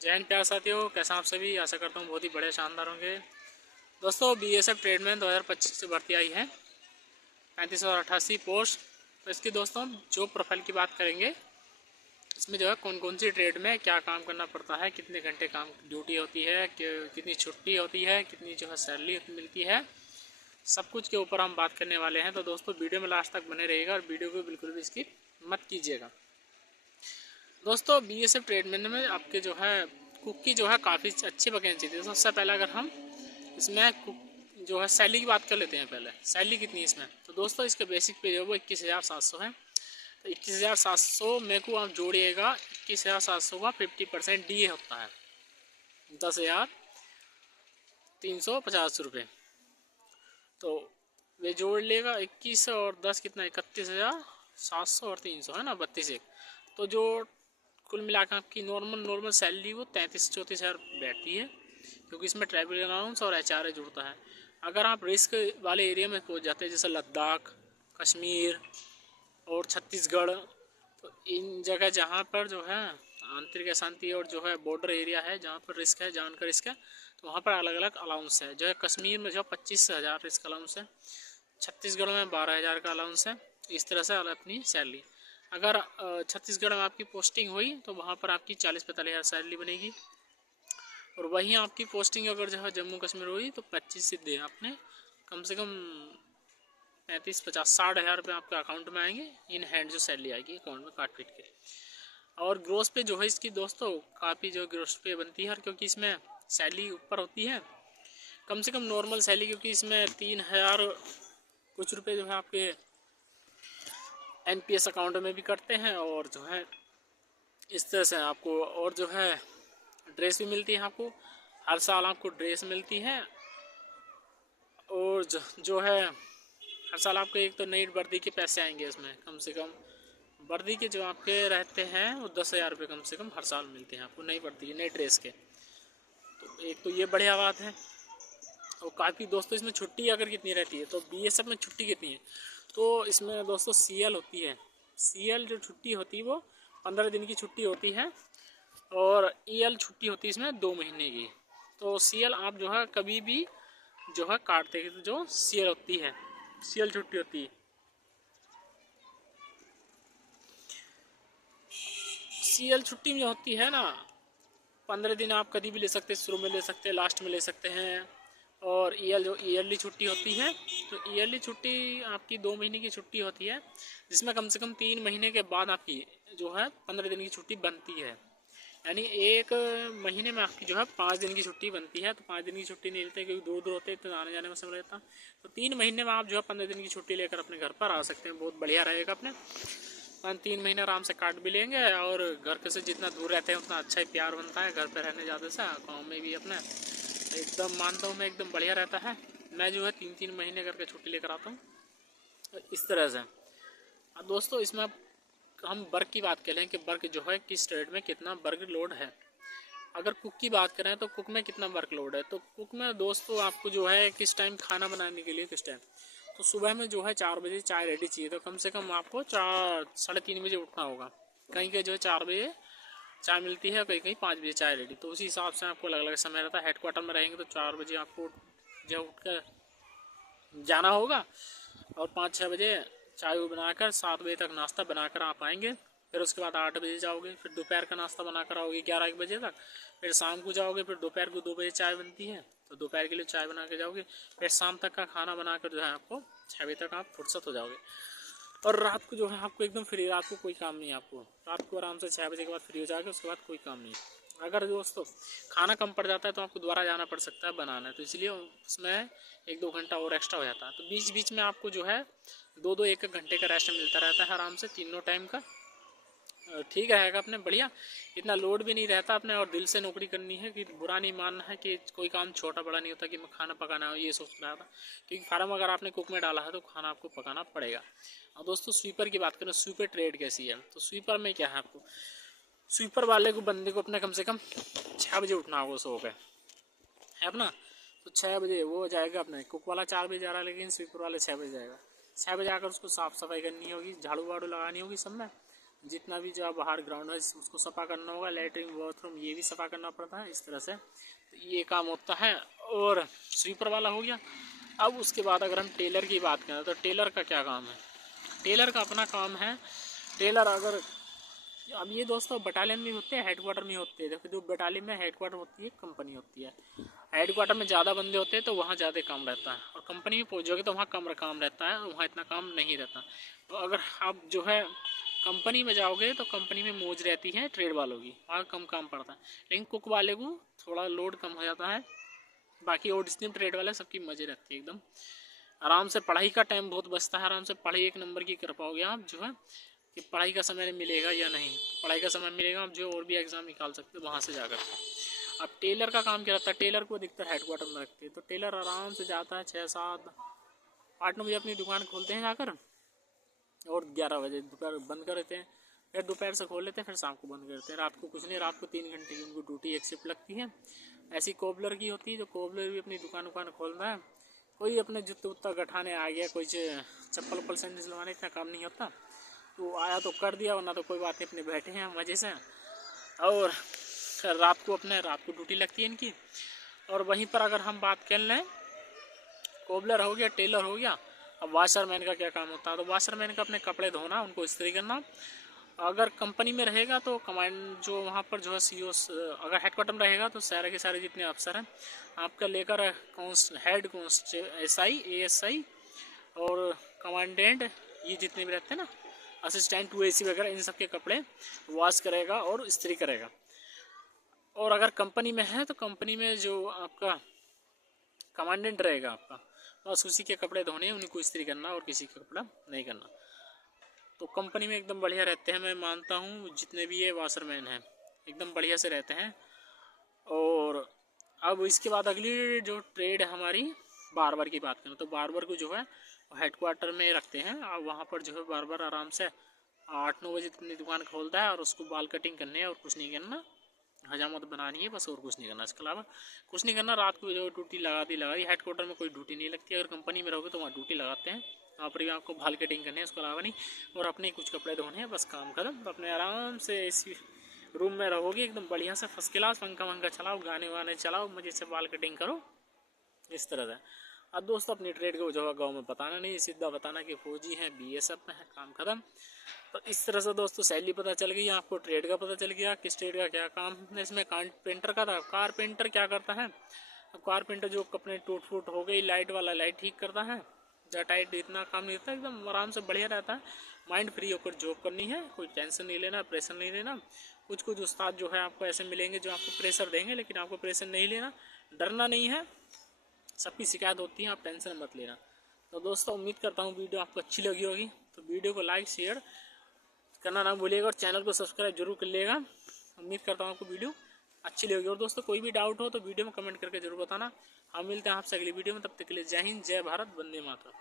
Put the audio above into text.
जय हिंद प्यारे साथियों, कैसा आप सभी। आशा करता हूँ बहुत ही बड़े शानदार होंगे। दोस्तों, बीएसएफ ट्रेडमैन 2025 से भर्ती आई है, 35 और 88 पोस्ट। तो इसकी दोस्तों हम जॉब प्रोफाइल की बात करेंगे। इसमें जो है कौन कौन सी ट्रेड में क्या काम करना पड़ता है, कितने घंटे काम ड्यूटी होती है, कितनी छुट्टी होती है, कितनी जो है सैलरी मिलती है, सब कुछ के ऊपर हम बात करने वाले हैं। तो दोस्तों वीडियो में लास्ट तक बने रहिएगा और वीडियो को बिल्कुल भी स्किप मत कीजिएगा। दोस्तों, बीएसएफ ट्रेडमैन में आपके जो है कुक की जो है काफ़ी अच्छी वैकेंसी थी। सबसे पहले अगर हम इसमें कुक जो है सैलरी की बात कर लेते हैं। पहले सैलरी कितनी है इसमें, तो दोस्तों इसका बेसिक पे जो है वो 21,700 है। तो 21,700 में को आप जोड़िएगा, 21,700 का 50% डी होता है 10,350 रुपये। तो वे जोड़ लेगा 21 और 10 कितना, 31,700 और 300 है ना, 32 एक। तो जो कुल मिलाकर आपकी नॉर्मल सैलरी वो 33-34 हज़ार बैठती है, क्योंकि इसमें ट्रैवल अलाउंस और एचआरए जुड़ता है। अगर आप रिस्क वाले एरिया में पहुंच जाते हैं, जैसे लद्दाख, कश्मीर और छत्तीसगढ़, तो इन जगह जहां पर जो है आंतरिक अशांति और जो है बॉर्डर एरिया है, जहां पर रिस्क है, जान का रिस्क है, तो वहां पर अलग अलग अलाउंस है। जो है कश्मीर में जो 25,000 रिस्क अलाउंस है, छत्तीसगढ़ में 12,000 का अलाउंस है। इस तरह से अपनी सैलरी, अगर छत्तीसगढ़ में आपकी पोस्टिंग हुई तो वहाँ पर आपकी 40-45 हज़ार सैलरी बनेगी। और वहीं आपकी पोस्टिंग अगर जो है जम्मू कश्मीर हुई तो 25 से दे आपने कम से कम 35-50-60 हज़ार रुपये आपके अकाउंट में आएंगे। इन हैंड जो सैलरी आएगी अकाउंट में काट पीट के। और ग्रोस पे जो है इसकी दोस्तों काफ़ी जो ग्रोस पे बनती है, क्योंकि इसमें सैलरी ऊपर होती है कम से कम नॉर्मल सैलरी, क्योंकि इसमें 3,000 कुछ रुपये जो है आपके एनपीएस अकाउंट में भी करते हैं। और जो है इस तरह से आपको और जो है ड्रेस भी मिलती है। आपको हर साल आपको ड्रेस मिलती है। और जो है हर साल आपको एक तो नई वर्दी के पैसे आएंगे। इसमें कम से कम वर्दी के जो आपके रहते हैं वो 10,000 रुपये कम से कम हर साल मिलते हैं आपको, नई वर्दी नई ड्रेस के। तो एक तो ये बढ़िया बात है। और काफ़ी दोस्तों इसमें छुट्टी अगर कितनी रहती है, तो बीएसएफ में छुट्टी कितनी है, तो इसमें दोस्तों सीएल होती है। सीएल जो छुट्टी होती है वो 15 दिन की छुट्टी होती है। और ईएल छुट्टी होती है इसमें 2 महीने की। तो सीएल आप जो है कभी भी जो है काटते हैं, तो जो सीएल होती है, सीएल छुट्टी होती है। सीएल छुट्टी में होती है ना, 15 दिन आप कभी भी ले सकते हैं, शुरू में ले सकते हैं, लास्ट में ले सकते हैं। और ईएल जो ईयरली छुट्टी होती है, तो ईयरली छुट्टी आपकी 2 महीने की छुट्टी होती है, जिसमें कम से कम 3 महीने के बाद आपकी जो है 15 दिन की छुट्टी बनती है। यानी एक महीने में आपकी जो है 5 दिन की छुट्टी बनती है। तो 5 दिन की छुट्टी नहीं लेते क्योंकि दूर दूर होते हैं, तो आने जाने में समय रहता। तो 3 महीने में आप जो है 15 दिन की छुट्टी लेकर अपने घर पर आ सकते हैं। बहुत बढ़िया रहेगा। अपने 3 महीने आराम से काट भी लेंगे। और घर से जितना दूर रहते हैं उतना अच्छा ही प्यार बनता है घर पर रहने ज़्यादा सा। गाँव में भी अपने एकदम मानता हूँ मैं, एकदम बढ़िया रहता है। मैं जो है 3-3 महीने करके छुट्टी लेकर आता हूँ इस तरह से। अब दोस्तों इसमें हम वर्क की बात करें कि वर्क जो है किस ट्रेड में कितना वर्क लोड है। अगर कुक की बात करें तो कुक में कितना वर्क लोड है, तो कुक में दोस्तों आपको जो है किस टाइम खाना बनाने के लिए, किस टाइम, तो सुबह में जो है 4 बजे चाय रेडी चाहिए। तो कम से कम आपको 4-3:30 बजे उठना होगा। कहीं कहीं जो है 4 बजे चाय मिलती है, कहीं कहीं 5 बजे चाय रेडी। तो उसी हिसाब से आपको अलग अलग समय रहता है। हेडक्वार्टर में रहेंगे तो 4 बजे आपको जो उठ कर जाना होगा। और 5-6 बजे चाय बनाकर 7 बजे तक नाश्ता बनाकर आप आएंगे। फिर उसके बाद 8 बजे जाओगे, फिर दोपहर का नाश्ता बनाकर आओगे 11-1 बजे तक। फिर शाम को जाओगे, फिर दोपहर को 2 बजे चाय बनती है, तो दोपहर के लिए चाय बना के जाओगे। फिर शाम तक का खाना बनाकर जो है आपको 6 बजे तक आप फुर्सत हो जाओगे। और रात को जो है आपको एकदम फ्री, रात को कोई काम नहीं है आपको। रात को आराम से 6 बजे के बाद फ्री हो जाएगा, उसके बाद कोई काम नहीं। अगर दोस्तों खाना कम पड़ जाता है तो आपको दोबारा जाना पड़ सकता है बनाना, तो इसलिए उसमें 1-2 घंटा और एक्स्ट्रा हो जाता है। तो बीच बीच में आपको जो है 2-2 1-1 घंटे का रेस्ट मिलता रहता है आराम से, तीनों टाइम का। ठीक रहेगा अपने, बढ़िया। इतना लोड भी नहीं रहता अपने। और दिल से नौकरी करनी है, कि बुरा नहीं मानना है कि कोई काम छोटा बड़ा नहीं होता कि मैं खाना पकाना हो ये सोच रहा था। क्योंकि फार्म अगर आपने कुक में डाला है तो खाना आपको पकाना पड़ेगा। और दोस्तों स्वीपर की बात करें, स्वीपर ट्रेड कैसी है, तो स्वीपर में क्या है, आपको स्वीपर वाले को बंदे को अपने कम से कम 6 बजे उठना होगा सो पे है अपना। तो 6 बजे वो जाएगा अपने। कुक वाला 4 बजे जा रहा है, लेकिन स्वीपर वाले 6 बजे जाएगा। 6 बजे आकर उसको साफ़ सफाई करनी होगी, झाड़ू वाड़ू लगानी होगी सब में। जितना भी जो बाहर ग्राउंड है उसको सफ़ा करना होगा, लेटरिन बाथरूम ये भी सफ़ा करना पड़ता है इस तरह से। तो ये काम होता है और स्वीपर वाला हो गया। अब उसके बाद अगर हम टेलर की बात करें तो टेलर का क्या काम है। टेलर का अपना काम है। टेलर अगर अब ये दोस्तों बटालियन में होते हैं, हेडक्वार्टर में होते हैं। देखो जो बटालियन में हेडक्वार्टर होती है, कंपनी होती है। हेडक्वार्टर में ज़्यादा बंदे होते हैं तो वहाँ ज़्यादा काम रहता है, और कंपनी में पहुँचोगे तो वहाँ कम काम रहता है, वहाँ इतना काम नहीं रहता। तो अगर आप जो है कंपनी में जाओगे तो कंपनी में मौज रहती है ट्रेड वालों की, वहाँ कम काम पड़ता है। लेकिन कुक वाले को थोड़ा लोड कम हो जाता है। बाकी ओडिशनल ट्रेड वाले सबकी मज़े रहती है एकदम आराम से। पढ़ाई का टाइम बहुत बचता है, आराम से पढ़ाई एक नंबर की कर पाओगे आप जो है कि पढ़ाई का समय मिलेगा या नहीं। पढ़ाई का समय मिलेगा, आप जो और भी एग्ज़ाम निकाल सकते हो वहाँ से जाकर। अब टेलर का काम क्या रहता है, टेलर को अधिकतर हेडक्वार्टर में रखते हैं। तो टेलर आराम से जाता है 6, 7, 8, 9 बजे अपनी दुकान खोलते हैं जाकर, और 11 बजे दोपहर बंद कर देते हैं। फिर दोपहर से खोल लेते हैं, फिर शाम को बंद करते हैं। रात को कुछ नहीं, रात को 3 घंटे की उनको ड्यूटी एक शिफ्ट लगती है। ऐसी कोबलर की होती है, जो कोबलर भी अपनी दुकान खोलता है। कोई अपने जूते उत्ता गठाने आ गया, कोई चप्पल उप्पल सैंडल सिलवाने, इतना काम नहीं होता। तो आया तो कर दिया, वरना तो कोई बात नहीं, अपने बैठे हैं मज़े से। और रात को ड्यूटी लगती है इनकी। और वहीं पर अगर हम बात कर लें, कोबलर हो गया, टेलर हो गया। अब वाशरमैन का क्या काम होता है, तो वाशरमैन का अपने कपड़े धोना, उनको इस्त्री करना। अगर कंपनी में रहेगा तो कमांड जो वहाँ पर जो है सीओ, अगर हेडक्वार्टर में रहेगा तो सारे के सारे जितने अफसर हैं आपका लेकर हेड SI ASI और कमांडेंट, ये जितने भी रहते हैं ना, असिस्टेंट OAC वगैरह, इन सब के कपड़े वॉश करेगा और इस्त्री करेगा। और अगर कंपनी में है तो कंपनी में जो आपका कमांडेंट रहेगा आपका, बस उसी के कपड़े धोने, उन्हीं को इस्त्री करना और किसी का कपड़ा नहीं करना। तो कंपनी में एकदम बढ़िया रहते हैं, मैं मानता हूँ जितने भी ये वाशरमैन हैं एकदम बढ़िया से रहते हैं। और अब इसके बाद अगली जो ट्रेड है हमारी, बार्बर की बात करें तो बार्बर को जो है हेडक्वार्टर में रखते हैं। और वहाँ पर जो है बार्बर आराम से 8-9 बजे अपनी दुकान खोलता है, और उसको बाल कटिंग करने है और कुछ नहीं करना, हजामत बनानी है बस, और कुछ नहीं करना। इसके अलावा कुछ नहीं करना। रात को जो ड्यूटी लगा दी। हेडक्वार्टर में कोई ड्यूटी नहीं लगती। अगर कंपनी में रहोगे तो वहाँ ड्यूटी लगाते हैं, वहाँ पर भी आपको बाल कटिंग करनी है, उसके अलावा नहीं। और अपने कुछ कपड़े धोने हैं, बस काम खत्म। तो अपने आराम से इसी रूम में रहोगे एकदम बढ़िया से फर्स्ट क्लास, पंखा वंखा चलाओ, गाने वाने चलाओ, मजे से बाल कटिंग करो, इस तरह से। अब दोस्तों अपनी ट्रेड को जो है गाँव में बताना नहीं, सीधा बताना कि फौजी हैं, BSF में है, काम खत्म। तो इस तरह से दोस्तों सैलरी पता चल गई, आपको ट्रेड का पता चल गया, किस ट्रेड का क्या काम है। इसमें कारपेंटर का था। कारपेंटर क्या करता है, अब कारपेंटर जो अपने टूट फूट हो गई, लाइट वाला लाइट ठीक करता है। टाइट इतना काम नहीं होता, एकदम आराम से बढ़िया रहता है। माइंड फ्री होकर जॉब करनी है, कोई टेंशन नहीं लेना, प्रेशर नहीं लेना। कुछ उस्ताद जो है आपको ऐसे मिलेंगे जो आपको प्रेशर देंगे, लेकिन आपको प्रेशर नहीं लेना, डरना नहीं है। सबकी शिकायत होती है, आप टेंशन मत लेना। तो दोस्तों उम्मीद करता हूँ वीडियो आपको अच्छी लगी होगी। तो वीडियो को लाइक शेयर करना ना भूलिएगा, और चैनल को सब्सक्राइब जरूर कर लिएगा। उम्मीद करता हूँ आपको वीडियो अच्छी लगी। और दोस्तों कोई भी डाउट हो तो वीडियो में कमेंट करके जरूर बताना। हम मिलते हैं आपसे अगली वीडियो में, तब तक के लिए जय हिंद, जय भारत, वंदे मातरम।